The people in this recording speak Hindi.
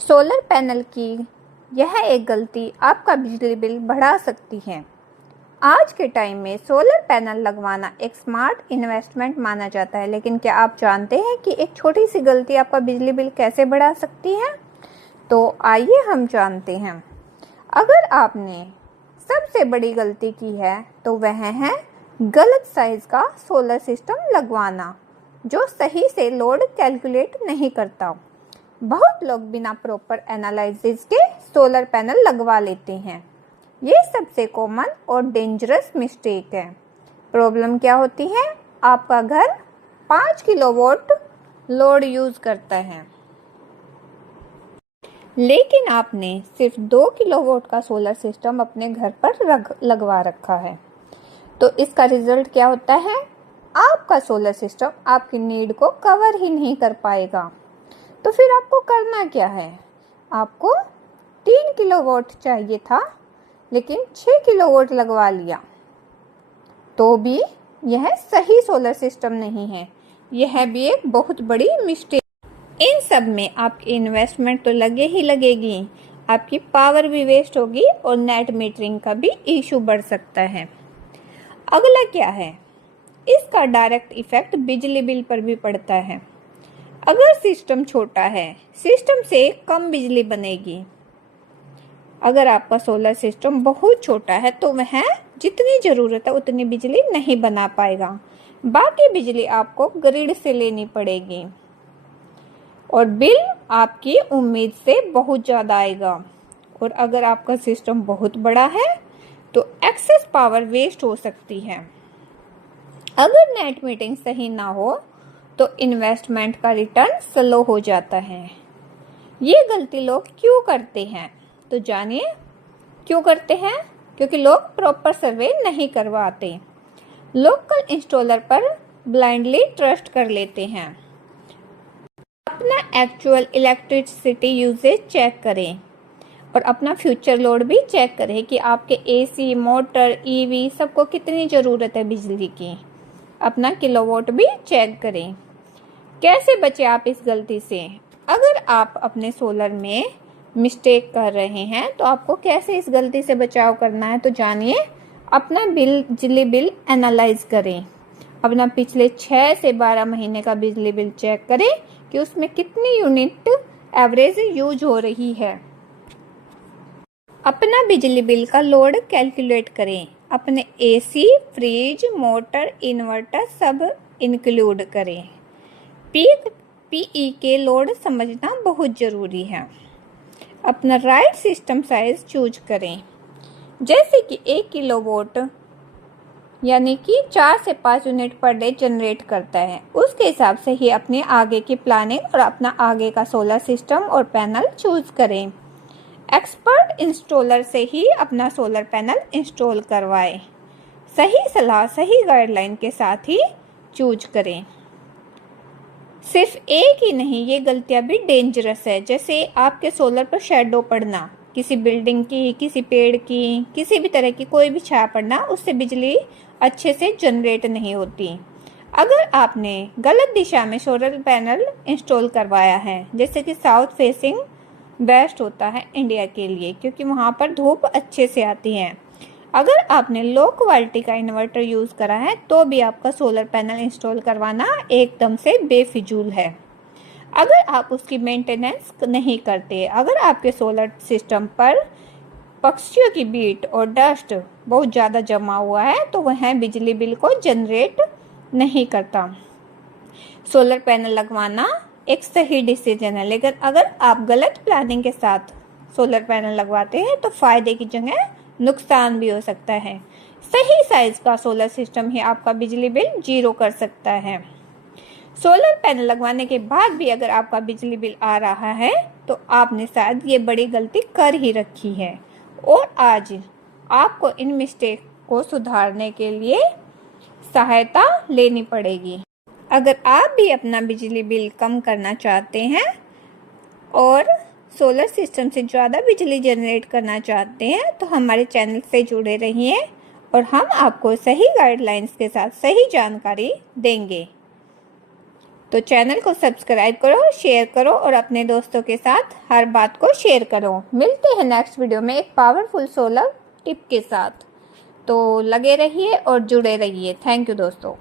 सोलर पैनल की यह एक गलती आपका बिजली बिल बढ़ा सकती है। आज के टाइम में सोलर पैनल लगवाना एक स्मार्ट इन्वेस्टमेंट माना जाता है, लेकिन क्या आप जानते हैं कि एक छोटी सी गलती आपका बिजली बिल कैसे बढ़ा सकती है? तो आइए हम जानते हैं। अगर आपने सबसे बड़ी गलती की है तो वह है गलत साइज का सोलर सिस्टम लगवाना, जो सही से लोड कैलकुलेट नहीं करता। बहुत लोग बिना प्रॉपर एनालिसिस के सोलर पैनल लगवा लेते हैं। ये सबसे कॉमन और डेंजरस मिस्टेक है। प्रॉब्लम क्या होती है? आपका घर 5 किलोवाट लोड यूज करता है, लेकिन आपने सिर्फ 2 किलोवाट का सोलर सिस्टम अपने घर पर लगवा रखा है। तो इसका रिजल्ट क्या होता है? आपका सोलर सिस्टम आपकी नीड को कवर ही नहीं कर पाएगा। तो फिर आपको करना क्या है? आपको 3 किलोवाट चाहिए था, लेकिन 6 किलोवाट लगवा लिया, तो भी यह सही सोलर सिस्टम नहीं है। यह भी एक बहुत बड़ी मिस्टेक। इन सब में आपकी इन्वेस्टमेंट तो लगे ही लगेगी, आपकी पावर भी वेस्ट होगी और नेट मीटरिंग का भी इशू बढ़ सकता है। अगला क्या है? इसका डायरेक्ट इफेक्ट बिजली बिल पर भी पड़ता है। अगर सिस्टम छोटा है, सिस्टम से कम बिजली बनेगी। अगर आपका सोलर सिस्टम बहुत छोटा है तो वह जितनी ज़रूरत है उतनी बिजली नहीं बना पाएगा। बाकी बिजली आपको ग्रिड से लेनी पड़ेगी और बिल आपकी उम्मीद से बहुत ज़्यादा आएगा। और अगर आपका सिस्टम बहुत बड़ा है तो एक्सेस पावर वेस्ट हो सकती है। अगर नेट मीटरिंग सही ना हो तो इन्वेस्टमेंट का रिटर्न स्लो हो जाता है। ये गलती लोग क्यों करते हैं? तो जानिए क्यों करते हैं। क्योंकि लोग प्रॉपर सर्वे नहीं करवाते। लोकल इंस्टॉलर पर ब्लाइंडली ट्रस्ट कर लेते हैं। अपना एक्चुअल इलेक्ट्रिसिटी यूजेज चेक करें और अपना फ्यूचर लोड भी चेक करें कि आपके एसी, मोटर, ईवी सबको कितनी ज़रूरत है बिजली की। अपना किलोवाट भी चेक करें। कैसे बचे आप इस गलती से? अगर आप अपने सोलर में मिस्टेक कर रहे हैं तो आपको कैसे इस गलती से बचाव करना है? तो जानिए, अपना बिजली बिल एनालाइज करें। अपना पिछले 6 से 12 महीने का बिजली बिल चेक करें कि उसमें कितनी यूनिट एवरेज यूज हो रही है। अपना बिजली बिल का लोड कैलकुलेट करें। अपने एसी, फ्रिज, मोटर, इन्वर्टर सब इंक्लूड करें। पीक पीई के लोड समझना बहुत ज़रूरी है। अपना राइट सिस्टम साइज चूज करें। जैसे कि 1 किलोवाट यानी कि 4 से 5 यूनिट पर डे जनरेट करता है, उसके हिसाब से ही अपने आगे की प्लानिंग और अपना आगे का सोलर सिस्टम और पैनल चूज करें। एक्सपर्ट इंस्टॉलर से ही अपना सोलर पैनल इंस्टॉल करवाएं। सही सलाह, सही गाइडलाइन के साथ ही चूज करें। सिर्फ एक ही नहीं, ये गलतियां भी डेंजरस है। जैसे आपके सोलर पर शेडो पड़ना, किसी बिल्डिंग की, किसी पेड़ की, किसी भी तरह की कोई भी छाया पड़ना, उससे बिजली अच्छे से जनरेट नहीं होती। अगर आपने गलत दिशा में सोलर पैनल इंस्टॉल करवाया है, जैसे कि साउथ फेसिंग बेस्ट होता है इंडिया के लिए, क्योंकि वहाँ पर धूप अच्छे से आती है। अगर आपने लो क्वालिटी का इन्वर्टर यूज़ करा है तो भी आपका सोलर पैनल इंस्टॉल करवाना एकदम से बेफिजूल है। अगर आप उसकी मेंटेनेंस नहीं करते, अगर आपके सोलर सिस्टम पर पक्षियों की बीट और डस्ट बहुत ज़्यादा जमा हुआ है तो वह बिजली बिल को जनरेट नहीं करता। सोलर पैनल लगवाना एक सही डिसीजन है, लेकिन अगर आप गलत प्लानिंग के साथ सोलर पैनल लगवाते हैं तो फायदे की जगह नुकसान भी हो सकता है। सही साइज का सोलर सिस्टम ही आपका बिजली बिल 0 कर सकता है। सोलर पैनल लगवाने के बाद भी अगर आपका बिजली बिल आ रहा है तो आपने शायद ये बड़ी गलती कर ही रखी है और आज आपको इन मिस्टेक को सुधारने के लिए सहायता लेनी पड़ेगी। अगर आप भी अपना बिजली बिल कम करना चाहते हैं और सोलर सिस्टम से ज़्यादा बिजली जनरेट करना चाहते हैं तो हमारे चैनल से जुड़े रहिए और हम आपको सही गाइडलाइंस के साथ सही जानकारी देंगे। तो चैनल को सब्सक्राइब करो, शेयर करो और अपने दोस्तों के साथ हर बात को शेयर करो। मिलते हैं नेक्स्ट वीडियो में एक पावरफुल सोलर टिप के साथ। तो लगे रहिए और जुड़े रहिए। थैंक यू दोस्तों।